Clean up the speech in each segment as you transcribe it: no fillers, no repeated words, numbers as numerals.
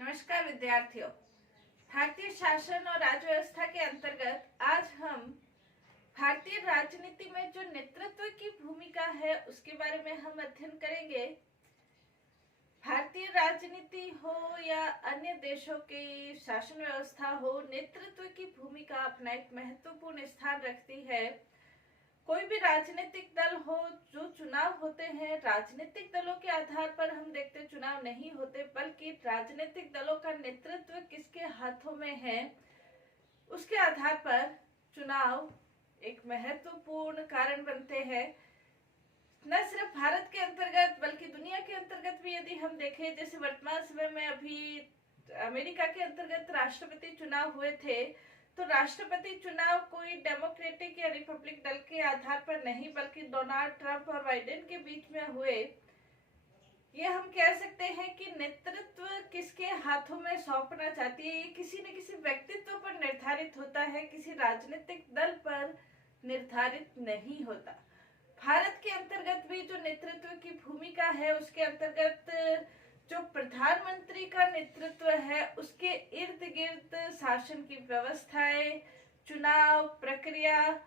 नमस्कार विद्यार्थियों। भारतीय शासन और राज्य व्यवस्था के अंतर्गत आज हम भारतीय राजनीति में जो नेतृत्व की भूमिका है उसके बारे में हम अध्ययन करेंगे। भारतीय राजनीति हो या अन्य देशों की शासन व्यवस्था हो, नेतृत्व की भूमिका अपना एक महत्वपूर्ण स्थान रखती है। कोई भी राजनीतिक दल हो, जो चुनाव होते हैं, राजनीतिक दलों के आधार पर हम देखते चुनाव नहीं होते, बल्कि राजनीतिक दलों का नेतृत्व किसके हाथों में है उसके आधार पर चुनाव एक महत्वपूर्ण कारण बनते हैं। न सिर्फ भारत के अंतर्गत बल्कि दुनिया के अंतर्गत भी यदि हम देखें, जैसे वर्तमान समय में अभी अमेरिका के अंतर्गत राष्ट्रपति चुनाव हुए थे, तो राष्ट्रपति चुनाव कोई डेमोक्रेटिक या रिपब्लिक दल के आधार पर नहीं बल्कि डोनाल्ड ट्रंप और बाइडेन के बीच में हुए। ये हम कह सकते हैं कि नेतृत्व किसके हाथों में सौंपना चाहती है, ये किसी न किसी व्यक्तित्व पर निर्धारित होता है, किसी राजनीतिक दल पर निर्धारित नहीं होता। भारत के अंतर्गत भी जो नेतृत्व की भूमिका है, उसके अंतर्गत जो प्रधानमंत्री का नेतृत्व है, उसके इर्द गिर्द शासन की व्यवस्थाएं, चुनाव प्रक्रिया,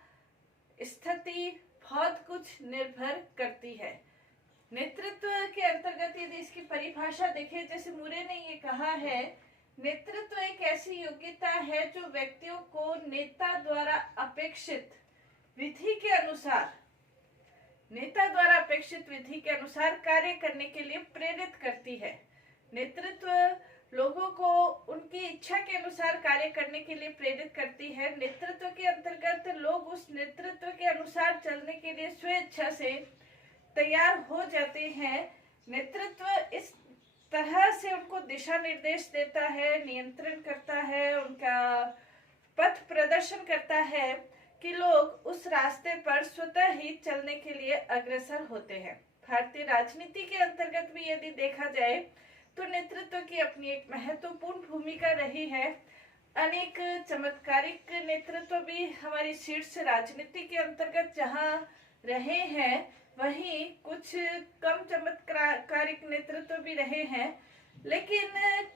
स्थिति बहुत कुछ निर्भर करती है। नेतृत्व के अंतर्गत यदि इसकी परिभाषा देखें, जैसे मुरे ने ये कहा है, नेतृत्व एक ऐसी योग्यता है जो व्यक्तियों को नेता द्वारा अपेक्षित विधि के अनुसार कार्य करने के लिए प्रेरित करती है। नेतृत्व लोगों को उनकी इच्छा के अनुसार कार्य करने के लिए प्रेरित करती है। नेतृत्व के अंतर्गत लोग उस नेतृत्व के अनुसार चलने के लिए स्वेच्छा से तैयार हो जाते हैं। नेतृत्व इस तरह से उनको दिशा निर्देश देता है, नियंत्रण करता है, उनका पथ प्रदर्शन करता है कि लोग उस रास्ते पर स्वतः ही चलने के लिए अग्रसर होते हैं। भारतीय राजनीति के अंतर्गत भी यदि देखा जाए तो नेतृत्व की अपनी एक महत्वपूर्ण भूमिका रही है। अनेक चमत्कारिक नेतृत्व भी हमारी शीर्ष राजनीति के अंतर्गत जहां रहे हैं, वहीं कुछ कम चमत्कारिक नेतृत्व भी रहे हैं। लेकिन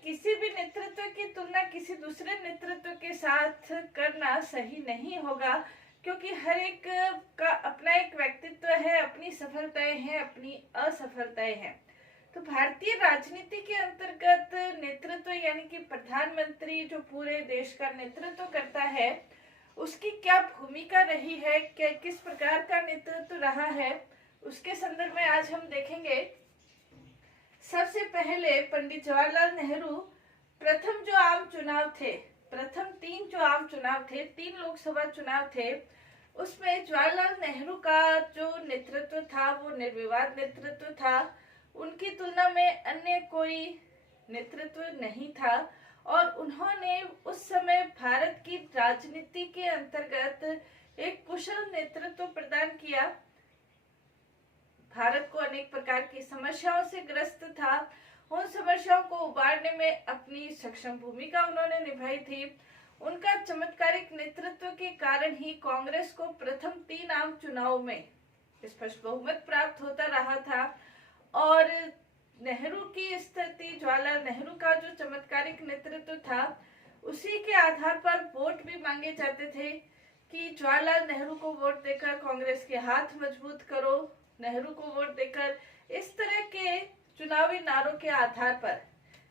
किसी भी नेतृत्व की तुलना किसी दूसरे नेतृत्व के साथ करना सही नहीं होगा, क्योंकि हर एक का अपना एक व्यक्तित्व है, अपनी सफलताएं हैं, अपनी असफलताएं हैं। तो भारतीय राजनीति के अंतर्गत नेतृत्व यानी कि प्रधानमंत्री जो पूरे देश का नेतृत्व करता है, उसकी क्या भूमिका रही है, किस प्रकार का नेतृत्व रहा है, उसके संदर्भ में आज हम देखेंगे। सबसे पहले पंडित जवाहरलाल नेहरू प्रथम तीन जो आम चुनाव थे, 3 लोकसभा चुनाव थे, उसमें जवाहरलाल नेहरू का जो नेतृत्व था वो निर्विवाद नेतृत्व था। उनकी तुलना में अन्य कोई नेतृत्व नहीं था और उन्होंने उस समय भारत की राजनीति के अंतर्गत एक कुशल नेतृत्व प्रदान किया। भारत को अनेक प्रकार की समस्याओं से ग्रस्त था, उन समस्याओं को उबारने में अपनी सक्षम भूमिका उन्होंने निभाई थी। उनका चमत्कारिक नेतृत्व के कारण ही कांग्रेस को प्रथम 3 आम चुनाव में स्पष्ट बहुमत प्राप्त होता रहा था और नेहरू की स्थिति, जवाहरलाल नेहरू का जो चमत्कारिक नेतृत्व था, उसी के आधार पर वोट भी मांगे जाते थे कि जवाहरलाल नेहरू को वोट देकर कांग्रेस के हाथ मजबूत करो, नेहरू को वोट देकर, इस तरह के चुनावी नारों के आधार पर,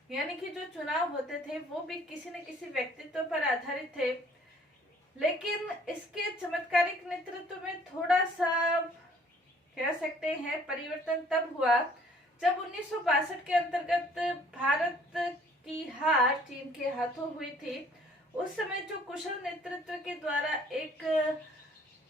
यानी कि जो चुनाव होते थे वो भी किसी न किसी व्यक्तित्व पर आधारित थे। लेकिन इसके चमत्कारिक नेतृत्व में थोड़ा सा कह सकते हैं परिवर्तन तब हुआ जब 1962 के अंतर्गत भारत की हार चीन के हाथों हुई थी। उस समय जो कुशल नेतृत्व के द्वारा एक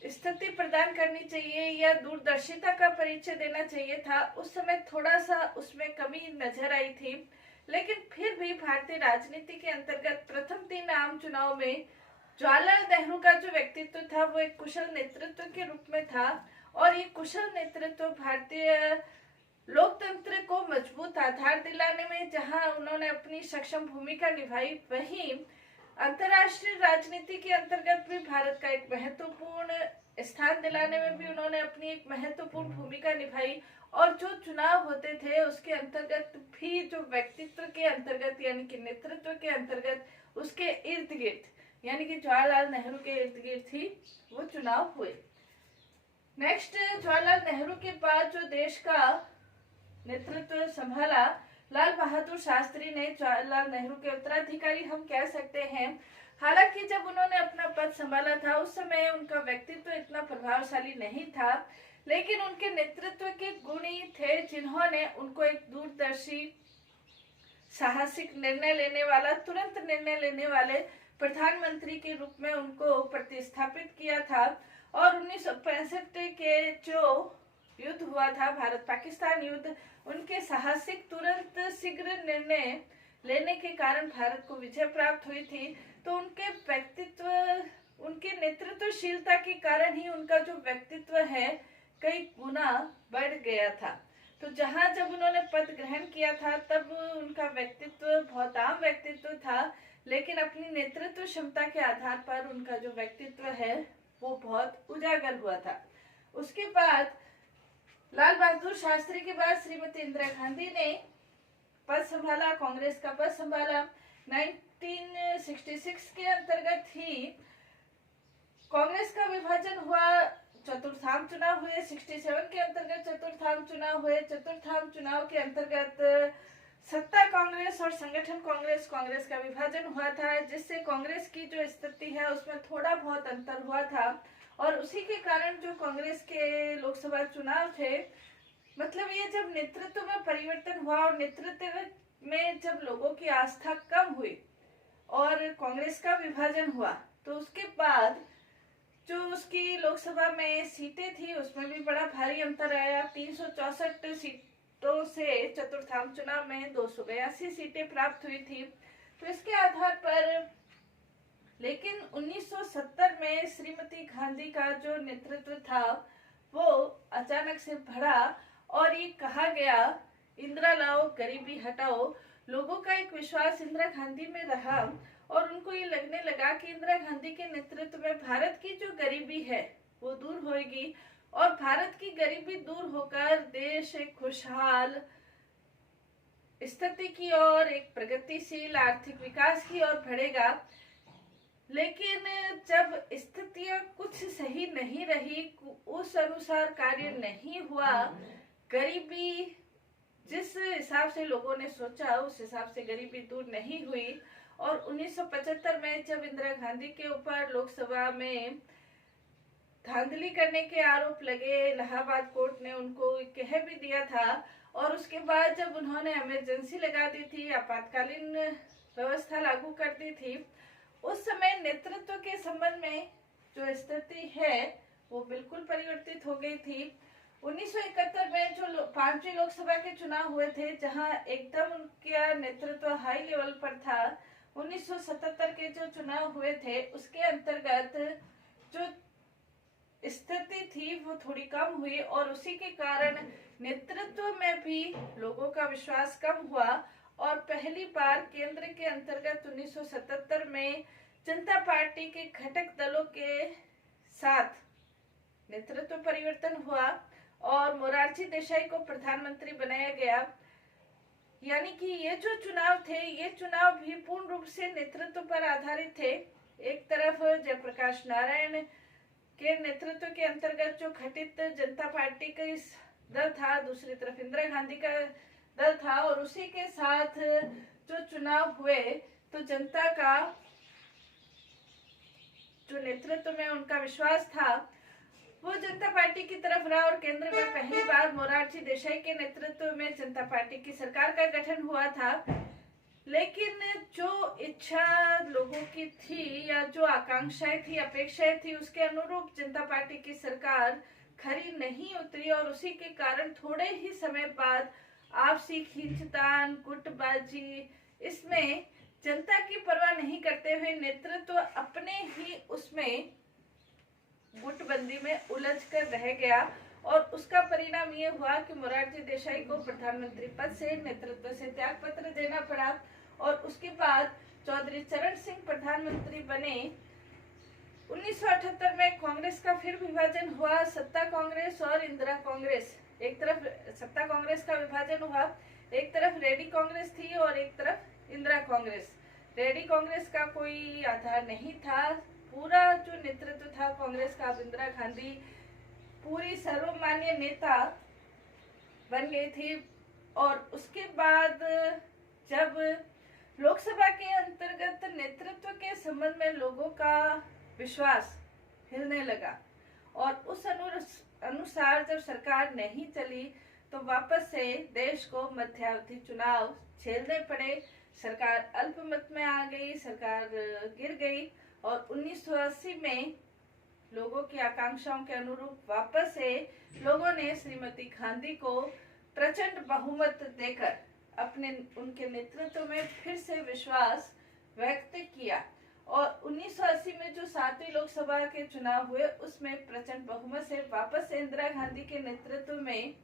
स्थिति प्रदान करनी चाहिए या दूरदर्शिता का परिचय देना चाहिए था, उस समय थोड़ा सा उसमें कमी नजर आई थी। लेकिन फिर भी भारतीय राजनीति के अंतर्गत प्रथम 3 आम चुनाव में जवाहरलाल नेहरू का जो व्यक्तित्व था वो एक कुशल नेतृत्व के रूप में था और ये कुशल नेतृत्व भारतीय लोकतंत्र को मजबूत आधार दिलाने में जहां उन्होंने अपनी सक्षम भूमिका निभाई, वहीं अंतर्राष्ट्रीय राजनीति के अंतर्गत भी भारत का एक महत्वपूर्ण स्थान दिलाने में भी उन्होंने अपनी एक महत्वपूर्ण भूमिका निभाई और जो चुनाव होते थे उसके अंतर्गत भी जो व्यक्तित्व के अंतर्गत यानी कि नेतृत्व के अंतर्गत उसके इर्द गिर्द यानी कि जवाहरलाल नेहरू के इर्द गिर्द ही वो चुनाव हुए। नेक्स्ट, जवाहरलाल नेहरू के बाद जो देश का नेतृत्व संभाला लाल बहादुर शास्त्री ने। जवाहरलाल नेहरू के उत्तराधिकारी हम कह सकते हैं। हालांकि जब उन्होंने अपना पद संभाला था उस समय उनका व्यक्तित्व इतना प्रभावशाली नहीं था, लेकिन उनके नेतृत्व के गुण ही थे जिन्होंने उनको एक दूरदर्शी, साहसिक निर्णय लेने वाला, तुरंत निर्णय लेने वाले प्रधानमंत्री के रूप में उनको प्रतिस्थापित किया था। और 1965 के जो युद्ध हुआ था, भारत पाकिस्तान युद्ध, उनके साहसिक, तुरंत, शीघ्र निर्णय लेने के कारण भारत को विजय प्राप्त हुई थी। तो उनके व्यक्तित्व, उनके नेतृत्वशीलता के कारण ही उनका जो व्यक्तित्व है कई गुना बढ़ गया था। तो जहां जब उन्होंने पद ग्रहण किया था तब उनका व्यक्तित्व बहुत आम व्यक्तित्व था, लेकिन अपनी नेतृत्व क्षमता के आधार पर उनका जो व्यक्तित्व है वो बहुत उजागर हुआ था। उसके बाद लाल बहादुर शास्त्री के बाद श्रीमती इंदिरा गांधी ने पद संभाला, कांग्रेस का पद संभाला। 1966 के अंतर्गत ही कांग्रेस का विभाजन हुआ, चतुर्थाम चुनाव हुए। 67 के अंतर्गत चतुर्थाम चुनाव हुए। चतुर्थाम चुनाव के अंतर्गत सत्ता कांग्रेस और संगठन कांग्रेस, कांग्रेस का विभाजन हुआ था, जिससे कांग्रेस की जो स्थिति है उसमें थोड़ा बहुत अंतर हुआ था। और उसी के कारण जो कांग्रेस के लोकसभा चुनाव थे, मतलब ये जब नेतृत्व में परिवर्तन हुआ और नेतृत्व में जब लोगों की आस्था कम हुई और कांग्रेस का विभाजन हुआ, तो उसके बाद जो उसकी लोकसभा में सीटें थी उसमें भी बड़ा भारी अंतर आया। 364 सीटों से चतुर्थाम चुनाव में 282 सीटें प्राप्त हुई थी। तो इसके आधार पर, लेकिन 1970 में श्रीमती गांधी का जो नेतृत्व था वो अचानक से बढ़ा और ये कहा गया, इंदिरा लाओ गरीबी हटाओ। लोगों का एक विश्वास इंदिरा गांधी में रहा और उनको ये लगने लगा कि इंदिरा गांधी के नेतृत्व में भारत की जो गरीबी है वो दूर होगी और भारत की गरीबी दूर होकर देश एक खुशहाल स्थिति की ओर, एक प्रगतिशील आर्थिक विकास की ओर बढ़ेगा। लेकिन जब स्थितियां कुछ सही नहीं रही, उस अनुसार कार्य नहीं हुआ, गरीबी जिस हिसाब से लोगों ने सोचा उस हिसाब से गरीबी दूर नहीं हुई। और 1975 में जब इंदिरा गांधी के ऊपर लोकसभा में धांधली करने के आरोप लगे, इलाहाबाद कोर्ट ने उनको कह भी दिया था। और उसके बाद जब उन्होंने इमरजेंसी लगा दी थी, आपातकालीन व्यवस्था लागू कर दी थी, उस समय नेतृत्व के संबंध में जो स्थिति है वो बिल्कुल परिवर्तित हो गई थी। 1971 में जो 5वीं लोकसभा के चुनाव हुए थे, जहां एकदम उनका नेतृत्व हाई लेवल पर था। 1977 के जो चुनाव हुए थे उसके अंतर्गत जो स्थिति थी वो थोड़ी कम हुई और उसी के कारण नेतृत्व में भी लोगों का विश्वास कम हुआ। और पहली बार केंद्र के अंतर्गत 1977 में जनता पार्टी के घटक दलों के साथ नेतृत्व परिवर्तन हुआ और मोरारजी देसाई को प्रधानमंत्री बनाया गया। यानी कि ये जो चुनाव थे, ये चुनाव भी पूर्ण रूप से नेतृत्व पर आधारित थे। एक तरफ जयप्रकाश नारायण के नेतृत्व के अंतर्गत जो गठित जनता पार्टी का दल था, दूसरी तरफ इंदिरा गांधी का दल था और उसी के साथ जो चुनाव हुए तो जनता का जो नेतृत्व में उनका विश्वास था वो जनता पार्टी की तरफ रहा। और केंद्र में पहली बार मोरारजी देसाई के नेतृत्व में जनता पार्टी की सरकार का गठन हुआ था। लेकिन जो इच्छा लोगों की थी या जो आकांक्षाएं थी, अपेक्षाएं थी, उसके अनुरूप जनता पार्टी की सरकार खरी नहीं उतरी और उसी के कारण थोड़े ही समय बाद आपसी खींचतान, गुटबाजी, इसमें जनता की परवाह नहीं करते हुए नेतृत्व अपने ही उसमें गुटबंदी में उलझ कर रह गया और उसका परिणाम ये हुआ कि मोरारजी देसाई को प्रधानमंत्री पद से, नेतृत्व से त्याग पत्र देना पड़ा। और उसके बाद चौधरी चरण सिंह प्रधानमंत्री बने। 1978 में कांग्रेस का फिर विभाजन हुआ, सत्ता कांग्रेस और इंदिरा कांग्रेस। एक तरफ सत्ता कांग्रेस का विभाजन हुआ, एक तरफ रेडी कांग्रेस थी और एक तरफ इंदिरा कांग्रेस। रेडी कांग्रेस का कोई आधार नहीं था, पूरा जो नेतृत्व था कांग्रेस का। अब इंदिरा गांधी पूरी सर्वमान्य नेता बन गई थी। और उसके बाद जब लोकसभा के अंतर्गत नेतृत्व के संबंध में लोगों का विश्वास हिलने लगा और उस अनुसार जब सरकार नहीं चली तो वापस से देश को मध्यावधि चुनाव झेलने पड़े। सरकार अल्पमत में आ गई, सरकार गिर गई और 1980 में लोगों की आकांक्षाओं के अनुरूप वापस से लोगों ने श्रीमती गांधी को प्रचंड बहुमत देकर उनके नेतृत्व में फिर से विश्वास व्यक्त किया। और 1980 में जो 7वीं लोकसभा के चुनाव हुए उसमें प्रचंड बहुमत से वापस से इंदिरा गांधी के नेतृत्व में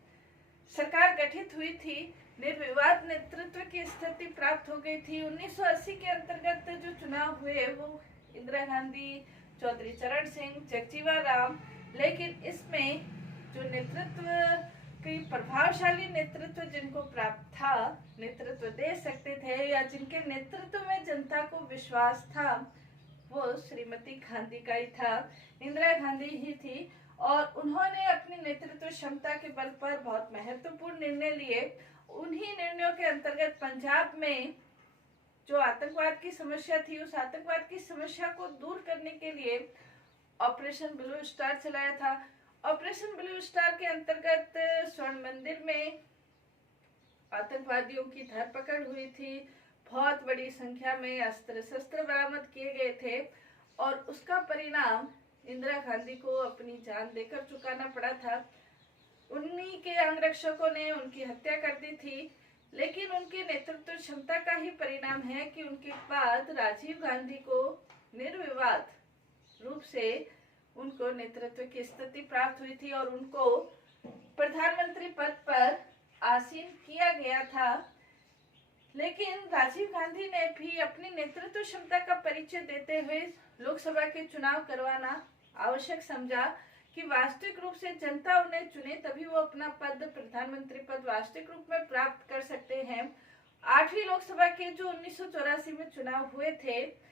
सरकार गठित हुई थी। निर्विवाद नेतृत्व की स्थिति प्राप्त हो गई थी। 1980 के अंतर्गत जो चुनाव हुए वो इंदिरा गांधी, चौधरी चरण सिंह, जगजीवन राम, लेकिन इसमें जो नेतृत्व की प्रभावशाली नेतृत्व जिनको प्राप्त था, नेतृत्व दे सकते थे या जिनके नेतृत्व में जनता को विश्वास था, वो श्रीमती गांधी का ही था, इंदिरा गांधी ही थी। और उन्होंने अपनी नेतृत्व क्षमता के बल पर बहुत महत्वपूर्ण निर्णय लिए। उन्हीं निर्णयों के अंतर्गत पंजाब में जो आतंकवाद की समस्या थी, उस आतंकवाद की समस्या को दूर करने के लिए ऑपरेशन ब्लू स्टार चलाया था। ऑपरेशन ब्लू स्टार के अंतर्गत स्वर्ण मंदिर में आतंकवादियों की धरपकड़ हुई थी। बहुत बड़ी संख्या में अस्त्र शस्त्र बरामद किए गए थे और उसका परिणाम इंदिरा गांधी को अपनी जान देकर चुकाना पड़ा था। उन्हीं के अंगरक्षकों ने उनकी हत्या कर दी थी, लेकिन उनके नेतृत्व क्षमता का ही परिणाम है कि उनके बाद राजीव गांधी को निर्विवाद रूप से उनको नेतृत्व की स्थिति प्राप्त हुई थी और उनको प्रधानमंत्री पद पर आसीन किया गया था। लेकिन राजीव गांधी ने भी अपनी नेतृत्व क्षमता का परिचय देते हुए लोकसभा के चुनाव करवाना आवश्यक समझा कि वास्तविक रूप से जनता उन्हें चुने तभी वो अपना पद, प्रधानमंत्री पद वास्तविक रूप में प्राप्त कर सकते हैं। 8वीं लोकसभा के जो 1984 में चुनाव हुए थे,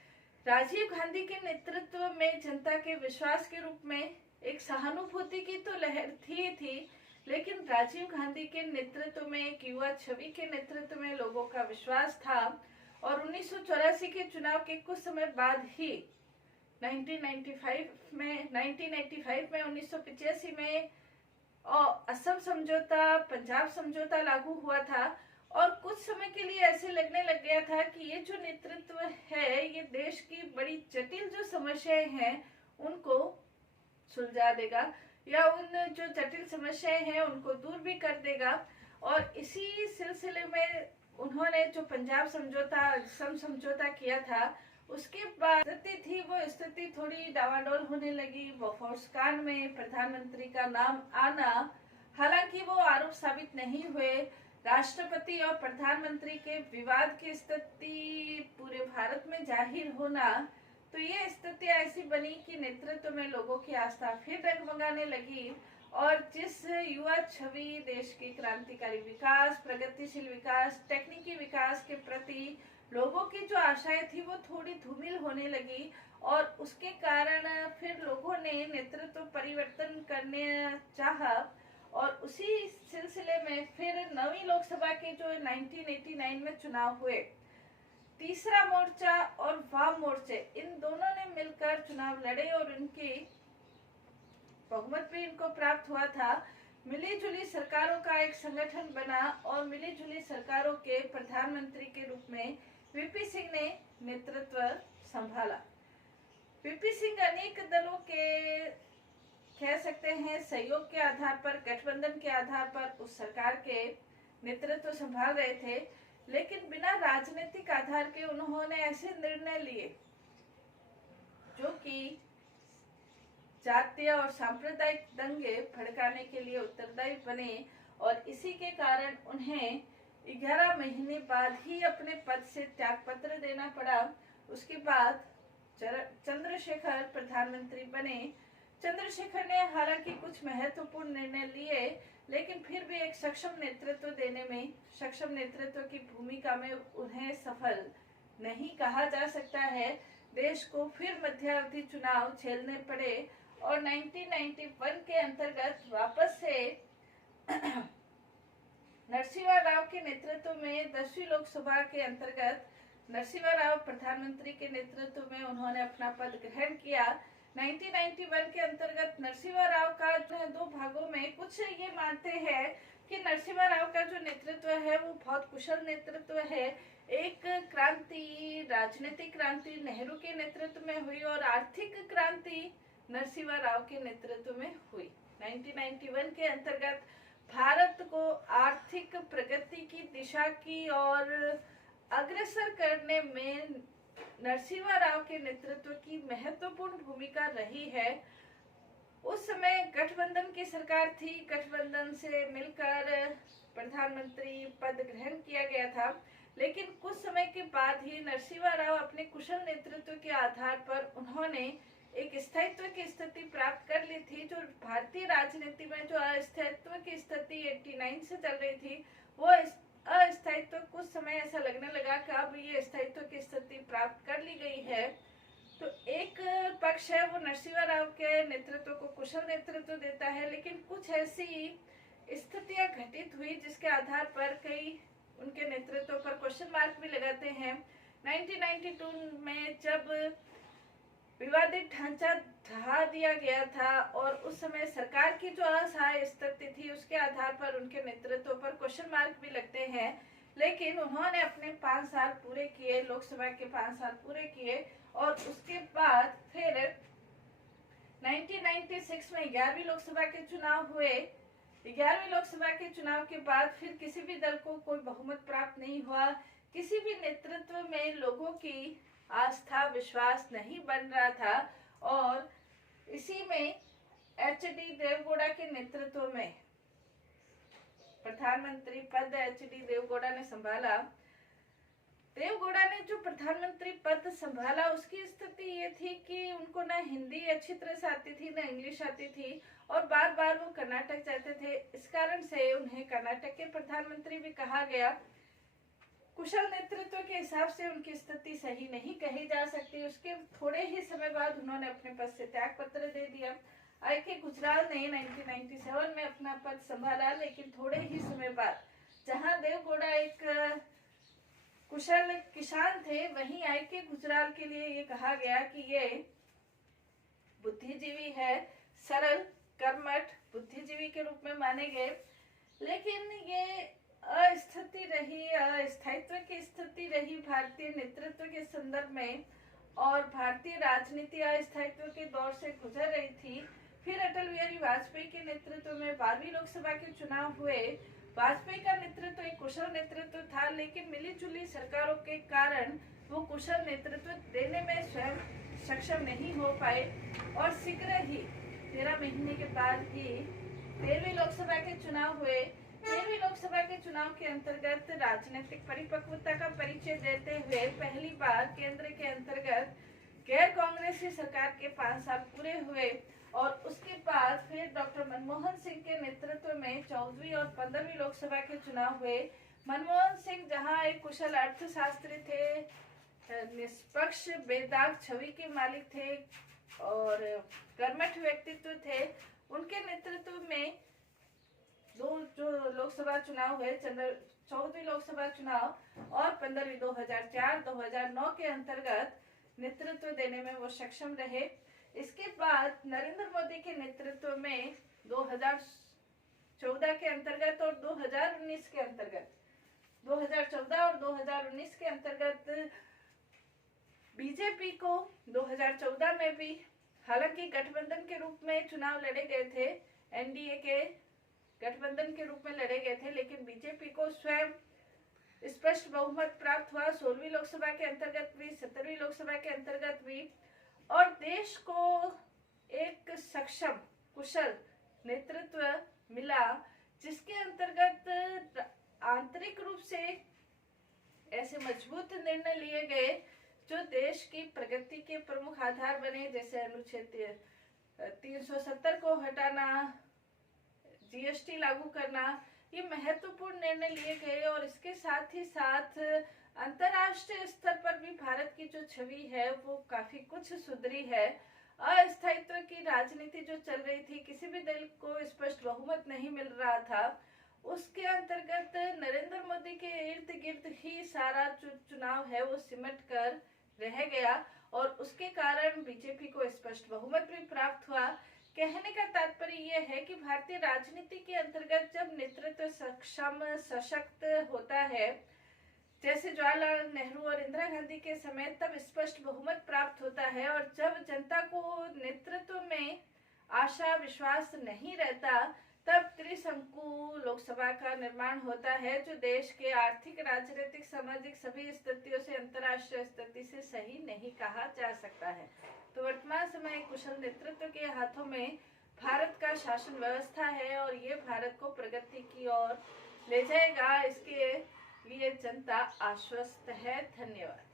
राजीव गांधी के नेतृत्व में जनता के विश्वास के रूप में एक सहानुभूति की तो लहर थी, लेकिन राजीव गांधी के नेतृत्व में, एक युवा छवि के नेतृत्व में लोगों का विश्वास था। और 1984 के चुनाव के कुछ समय बाद ही 1985 में 1985 में असम समझौता, पंजाब समझौता लागू हुआ था और कुछ समय के लिए ऐसे लगने लग गया था कि ये जो नेतृत्व है ये देश की बड़ी जटिल जो समस्याएं हैं उनको सुलझा देगा या उन जो जटिल समस्याएं हैं उनको दूर भी कर देगा। और इसी सिलसिले में उन्होंने जो पंजाब समझौता, असम समझौता किया था, उसके बाद स्थिति थोड़ी डावाडोल होने लगी। बोफोर्स कांड में प्रधानमंत्री का नाम आना, हालांकि वो आरोप साबित नहीं हुए। राष्ट्रपति और प्रधानमंत्री के विवाद की स्थिति पूरे भारत में जाहिर होना, तो ये स्थिति ऐसी बनी कि नेतृत्व में लोगों की आस्था फिर डगमगाने लगी और जिस युवा छवि देश के क्रांतिकारी विकास, प्रगतिशील विकास, तकनीकी विकास के प्रति लोगों की जो आशाएं थी वो थोड़ी धूमिल होने लगी और उसके कारण फिर लोगों ने नेतृत्व परिवर्तन करने चाहा। और उसी सिलसिले में फिर 9वीं लोकसभा के जो 1989 में चुनाव हुए, तीसरा मोर्चा और वाम मोर्चे, इन दोनों ने मिलकर चुनाव लड़े और उनकी बहुमत भी इनको प्राप्त हुआ था। मिली जुली सरकारों का एक संगठन बना और मिली जुली सरकारों के प्रधानमंत्री के रूप में वीपी सिंह ने नेतृत्व संभाला। वीपी सिंह अनेक दलों के, कह सकते हैं, सहयोग के आधार पर, गठबंधन के आधार पर उस सरकार के नेतृत्व संभाल रहे थे, लेकिन बिना राजनीतिक आधार के उन्होंने ऐसे निर्णय लिए जो कि जातीय और सांप्रदायिक दंगे भड़काने के लिए उत्तरदायी बने और इसी के कारण उन्हें 11 महीने बाद ही अपने पद से त्यागपत्र देना पड़ा। उसके बाद चंद्रशेखर प्रधानमंत्री बने। चंद्रशेखर ने हालांकि कुछ महत्वपूर्ण निर्णय लिए, लेकिन फिर भी एक सक्षम नेतृत्व देने में, सक्षम नेतृत्व की भूमिका में उन्हें सफल नहीं कहा जा सकता है। देश को फिर मध्यावधि चुनाव झेलने पड़े और 1991 के अंतर्गत वापस से नरसिम्हा राव के नेतृत्व में 10वीं लोकसभा के अंतर्गत नरसिम्हा राव प्रधानमंत्री के नेतृत्व में उन्होंने अपना पद ग्रहण किया। 1991 के अंतर्गत नरसिम्हा राव का दो भागों में, कुछ ये मानते हैं कि नरसिम्हा राव का जो नेतृत्व है वो बहुत कुशल नेतृत्व है। एक क्रांति, राजनीतिक क्रांति नेहरू के नेतृत्व में हुई और आर्थिक क्रांति नरसिम्हा राव के नेतृत्व में हुई। 1991 के अंतर्गत भारत को आर्थिक प्रगति की दिशा की और अग्रसर करने में नरसिम्हा राव के नेतृत्व की महत्वपूर्ण भूमिका रही है। उस समय गठबंधन की सरकार थी, गठबंधन से मिलकर प्रधानमंत्री पद ग्रहण किया गया था, लेकिन कुछ समय के बाद ही नरसिम्हा राव अपने कुशल नेतृत्व के आधार पर उन्होंने एक स्थायित्व की स्थिति प्राप्त कर ली थी। जो भारतीय राजनीति में जो अस्थायित्व की स्थिति 89 से चल रही थी, वो अस्थायित्व कुछ समय ऐसा लगने लगा कि अब ये स्थायित्व की स्थिति प्राप्त कर ली गई है। तो एक पक्ष है वो नरसिम्हा राव के नेतृत्व को कुशल नेतृत्व देता है, लेकिन कुछ ऐसी स्थितियां घटित हुई जिसके आधार पर कई उनके नेतृत्व पर क्वेश्चन मार्क भी लगाते हैं। 1992 में जब विवादित ढांचा ढहा दिया गया था और उस समय सरकार की जो असहाय स्थिति थी उसके आधार पर उनके नेतृत्व पर क्वेश्चन मार्क भी लगते हैं, लेकिन उन्होंने अपने 5 साल पूरे किए, लोकसभा के 5 साल पूरे किए और उसके बाद फिर 1996 में 11वीं लोकसभा के चुनाव हुए। 11वीं लोकसभा के चुनाव के बाद फिर किसी भी दल को कोई बहुमत प्राप्त नहीं हुआ, किसी भी नेतृत्व में लोगों की आस्था विश्वास नहीं बन रहा था और इसी में एच.डी. देवगौड़ा के नेतृत्व में प्रधानमंत्री पद एच.डी. देवगौड़ा ने संभाला। देवगौड़ा ने जो प्रधानमंत्री पद संभाला उसकी स्थिति ये थी कि उनको ना हिंदी अच्छी तरह से आती थी ना इंग्लिश आती थी और बार बार वो कर्नाटक जाते थे। इस कारण से उन्हें कर्नाटक के प्रधानमंत्री भी कहा गया। कुशल नेतृत्व के हिसाब से उनकी स्थिति सही नहीं कही जा सकती। उसके थोड़े ही समय बाद उन्होंने अपने पद से त्याग पत्र दे दिया। आई.के. गुजराल ने 1997 में अपना पद संभाला, लेकिन थोड़े ही समय बाद जहां देवगौड़ा एक कुशल किसान थे, वहीं आई.के. गुजराल के लिए ये कहा गया कि ये बुद्धिजीवी है, सरल कर्मठ बुद्धिजीवी के रूप में माने गए। लेकिन ये अस्थिति रही, अस्थायित्व की स्थिति रही भारतीय नेतृत्व के संदर्भ में और भारतीय राजनीति अस्थायित्व के दौर से गुजर रही थी। फिर अटल बिहारी वाजपेयी के नेतृत्व में 12वीं लोकसभा के चुनाव हुए। वाजपेयी का नेतृत्व एक कुशल नेतृत्व था, लेकिन मिलीजुली सरकारों के कारण वो कुशल नेतृत्व देने में स्वयं सक्षम नहीं हो पाए और शीघ्र ही 13 महीने के बाद ही 13वीं लोकसभा के चुनाव हुए। 13वीं लोकसभा के चुनाव के अंतर्गत राजनीतिक परिपक्वता का परिचय देते हुए पहली बार केंद्र के अंतर्गत गैर कांग्रेसी सरकार के 5 साल पूरे हुए और उसके बाद फिर डॉक्टर मनमोहन सिंह के नेतृत्व में 14वीं और 15वीं लोकसभा के चुनाव हुए। मनमोहन सिंह जहां एक कुशल अर्थशास्त्री थे, निष्पक्ष बेदाग छवि के मालिक थे और कर्मठ व्यक्तित्व थे, उनके नेतृत्व में दो जो लोकसभा चुनाव हुए, 14वीं लोकसभा चुनाव और 15वीं 2004-2009 के अंतर्गत नेतृत्व देने में वो सक्षम रहे। इसके बाद नरेंद्र मोदी के नेतृत्व में 2014 के अंतर्गत और 2019 के अंतर्गत 2014 और 2019 के अंतर्गत बीजेपी को 2014 में भी हालांकि गठबंधन के रूप में चुनाव लड़े गए थे, एनडीए के गठबंधन के रूप में लड़े गए थे, लेकिन बीजेपी को स्वयं स्पष्ट बहुमत प्राप्त हुआ 16वीं लोकसभा के अंतर्गत भी, 17वीं लोकसभा के अंतर्गत भी और देश को एक सक्षम कुशल नेतृत्व मिला जिसके अंतर्गत आंतरिक रूप से ऐसे मजबूत निर्णय लिए गए जो देश की प्रगति के प्रमुख आधार बने, जैसे अनुच्छेद 370 को हटाना, जीएसटी लागू करना, ये महत्वपूर्ण निर्णय लिए गए और इसके साथ ही साथ अंतर्राष्ट्रीय स्तर पर भी भारत की जो छवि है वो काफी कुछ सुधरी है। अस्थायित्व की राजनीति जो चल रही थी, किसी भी दल को स्पष्ट बहुमत नहीं मिल रहा था, उसके अंतर्गत नरेंद्र मोदी के इर्द गिर्द ही सारा जो चुनाव है वो सिमट कर रह गया और उसके कारण बीजेपी को स्पष्ट बहुमत भी प्राप्त हुआ। कहने का तात्पर्य यह है कि भारतीय राजनीति के अंतर्गत जब नेतृत्व सक्षम सशक्त होता है, जैसे जवाहरलाल नेहरू और इंदिरा गांधी के समय, तब स्पष्ट बहुमत प्राप्त होता है। और जब जनता को नेतृत्व में आशा विश्वास नहीं रहता, तब त्रिशंकु लोकसभा का निर्माण होता है, जो देश के आर्थिक, राजनीतिक, सामाजिक सभी स्थितियों से, अंतर्राष्ट्रीय स्थिति से सही नहीं कहा जा सकता है। तो वर्तमान समय कुशल नेतृत्व के हाथों में भारत का शासन व्यवस्था है और ये भारत को प्रगति की ओर ले जाएगा, इसके लिए जनता आश्वस्त है। धन्यवाद।